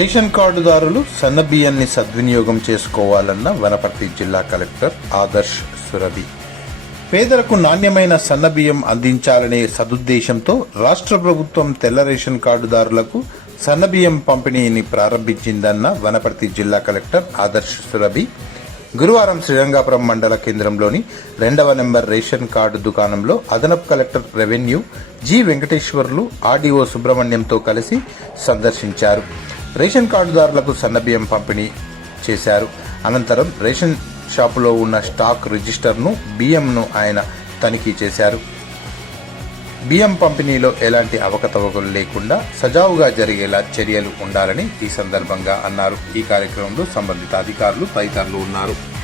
Ration కార్డుదారులు సన్న బియ్యాన్ని సద్వినియోగం చేసుకోవాలన్న వనపర్తి జిల్లా కలెక్టర్ ఆదర్శ్ సురభి. పేదలకు నాణ్యమైన సన్న బియ్యం అందించాలనే సదుద్దేశంతో రాష్ట్ర ప్రభుత్వం తెల్ల రేషన్ కార్డుదారులకు సన్న బియ్యం పంపిణీని ప్రారంభించిందన్న వనపర్తి జిల్లా కలెక్టర్ ఆదర్శ్ సురభి. గురువారం శ్రీరంగాపురం మండల కేంద్రంలోని రెండవ నెంబర్ రేషన్ కార్డు దుకాణంలో అదనపు collector revenue G Venkateswarlu RDO సుబ్రహ్మణ్యంతో కలిసి సందర్శించారు. రేషన్ కార్డుదారులకు సన్నబియ్యం పంపిణీ చేశారు. అనంతరం రేషన్ షాపులో ఉన్న స్టాక్ రిజిస్టర్ను బియ్యంను ఆయన తనిఖీ చేశారు. బియ్యం పంపిణీలో ఎలాంటి అవకతవకలు లేకుండా సజావుగా జరిగేలా చర్యలు ఉండాలని ఈ సందర్భంగా అన్నారు. ఈ కార్యక్రమంలో సంబంధిత అధికారులు తదితరులు ఉన్నారు.